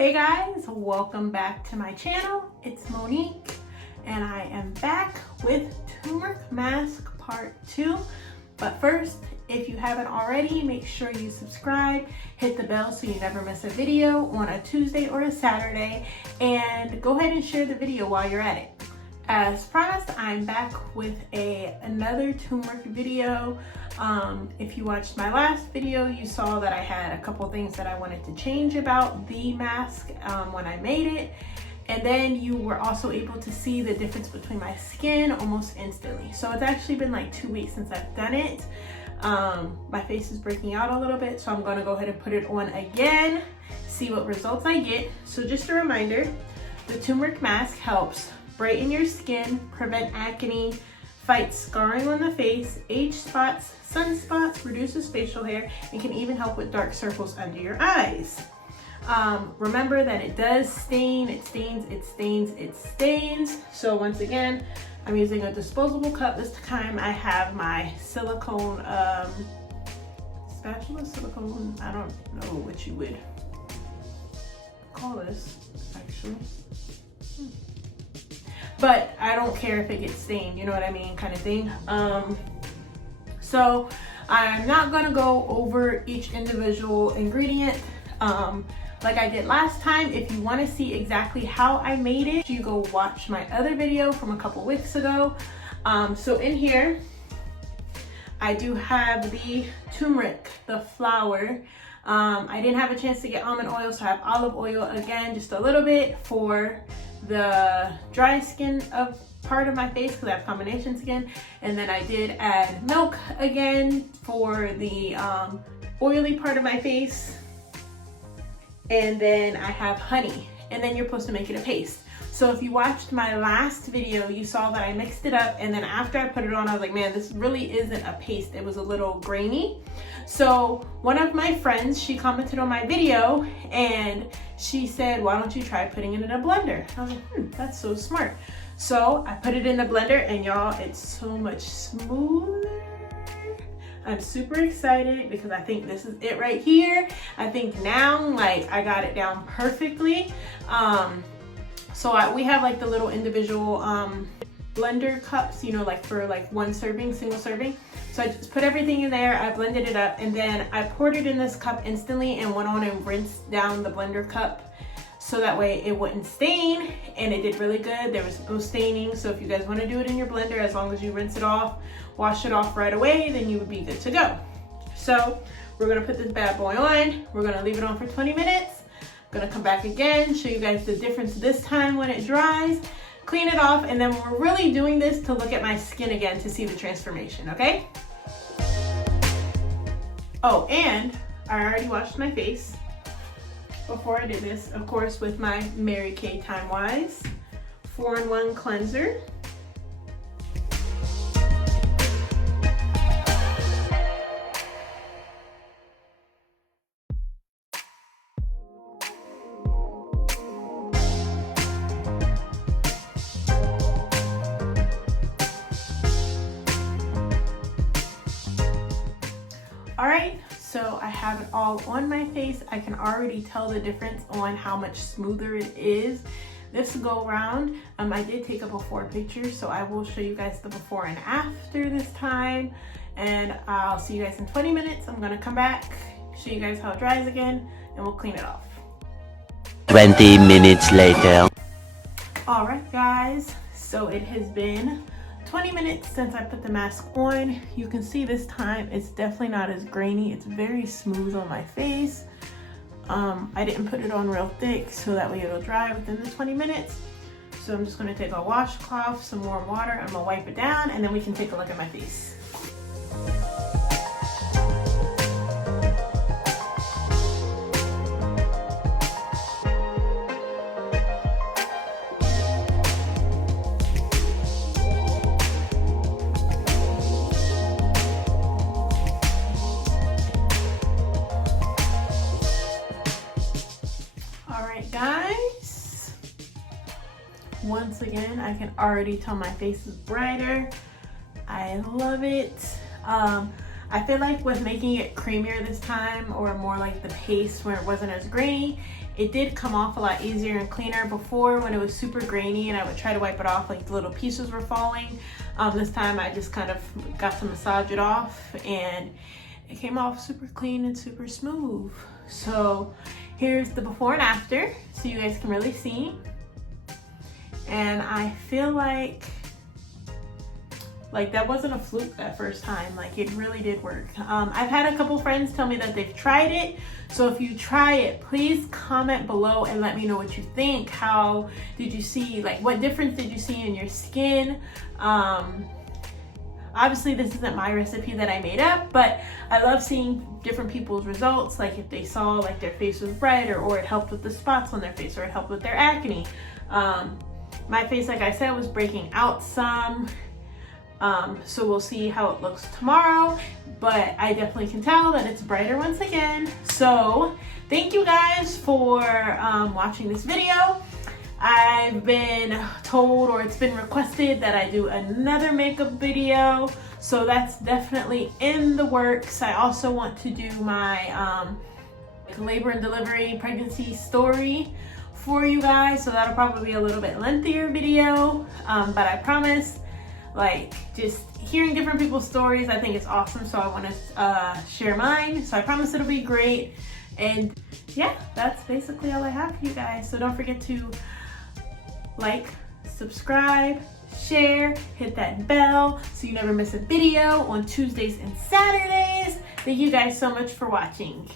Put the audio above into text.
Hey guys, welcome back to my channel. It's Monique and I am back with Turmeric Mask Part 2. But first, if you haven't already, make sure you subscribe, hit the bell so you never miss a video on a Tuesday or a Saturday, and go ahead and share the video while you're at it. As promised, I'm back with another turmeric video. If you watched my last video, you saw that I had a couple things that I wanted to change about the mask when I made it. And then you were also able to see the difference between my skin almost instantly. So it's actually been like 2 weeks since I've done it. My face is breaking out a little bit, so I'm gonna go ahead and put it on again, see what results I get. So just a reminder, the turmeric mask helps brighten your skin, prevent acne, fight scarring on the face, age spots, sunspots, reduces facial hair, and can even help with dark circles under your eyes. Remember that it does stain, it stains, it stains, it stains. So once again, I'm using a disposable cup. This time I have my silicone spatula, silicone, I don't know what you would call this actually. But I don't care if it gets stained, you know what I mean, kind of thing. So I'm not gonna go over each individual ingredient like I did last time. If you wanna see exactly how I made it, you go watch my other video from a couple weeks ago. So in here, I do have the turmeric, the flower. I didn't have a chance to get almond oil, so I have olive oil again, just a little bit for the dry skin of part of my face because I have combination skin. And then I did add milk again for the oily part of my face. And then I have honey, and then you're supposed to make it a paste. So if you watched my last video, you saw that I mixed it up, and then after I put it on, I was like, man, this really isn't a paste. It was a little grainy. So one of my friends, she commented on my video and she said, why don't you try putting it in a blender? I was like, that's so smart. So I put it in the blender, and y'all, it's so much smoother. I'm super excited because I think this is it right here. I think now, like, I got it down perfectly. So we have like the little individual blender cups, you know, like for like one serving, single serving. So I just put everything in there, I blended it up, and then I poured it in this cup instantly and went on and rinsed down the blender cup so that way it wouldn't stain, and it did really good. There was no staining. So if you guys want to do it in your blender, as long as you rinse it off, wash it off right away, then you would be good to go. So we're gonna put this bad boy on. We're gonna leave it on for 20 minutes. I'm gonna come back again, show you guys the difference this time when it dries, clean it off, and then we're really doing this to look at my skin again to see the transformation, okay? Oh, and I already washed my face before I did this, of course, with my Mary Kay Time Wise 4-in-1 cleanser. All right, so I have it all on my face. I can already tell the difference on how much smoother it is this go around. I did take a before picture, so I will show you guys the before and after this time, and I'll see you guys in 20 minutes. I'm gonna come back, show you guys how it dries again, and we'll clean it off. 20 minutes later. All right, guys, so it has been 20 minutes since I put the mask on. You can see this time it's definitely not as grainy. It's very smooth on my face. I didn't put it on real thick so that way it'll dry within the 20 minutes. So I'm just gonna take a washcloth, some warm water, I'm gonna wipe it down, and then we can take a look at my face. Guys, once again, I can already tell my face is brighter. I love it. I feel like with making it creamier this time, or more like the paste where it wasn't as grainy, it did come off a lot easier and cleaner. Before, when it was super grainy and I would try to wipe it off, like the little pieces were falling. This time I just kind of got to massage it off and it came off super clean and super smooth. So here's the before and after, so you guys can really see. And I feel like that wasn't a fluke that first time. Like, it really did work. I've had a couple friends tell me that they've tried it. So if you try it, please comment below and let me know what you think. How did you see, like, what difference did you see in your skin? Obviously this isn't my recipe that I made up, but I love seeing different people's results. Like if they saw like their face was brighter, or it helped with the spots on their face, or it helped with their acne. My face, like I said, was breaking out some. So we'll see how it looks tomorrow, but I definitely can tell that it's brighter once again. So thank you guys for watching this video. I've been told, or it's been requested, that I do another makeup video, so that's definitely in the works. I also want to do my labor and delivery pregnancy story for you guys, so that'll probably be a little bit lengthier video, but I promise, like, just hearing different people's stories, I think it's awesome, so I want to share mine. So I promise it'll be great. And yeah, that's basically all I have for you guys. So don't forget to like, subscribe, share, hit that bell so you never miss a video on Tuesdays and Saturdays. Thank you guys so much for watching.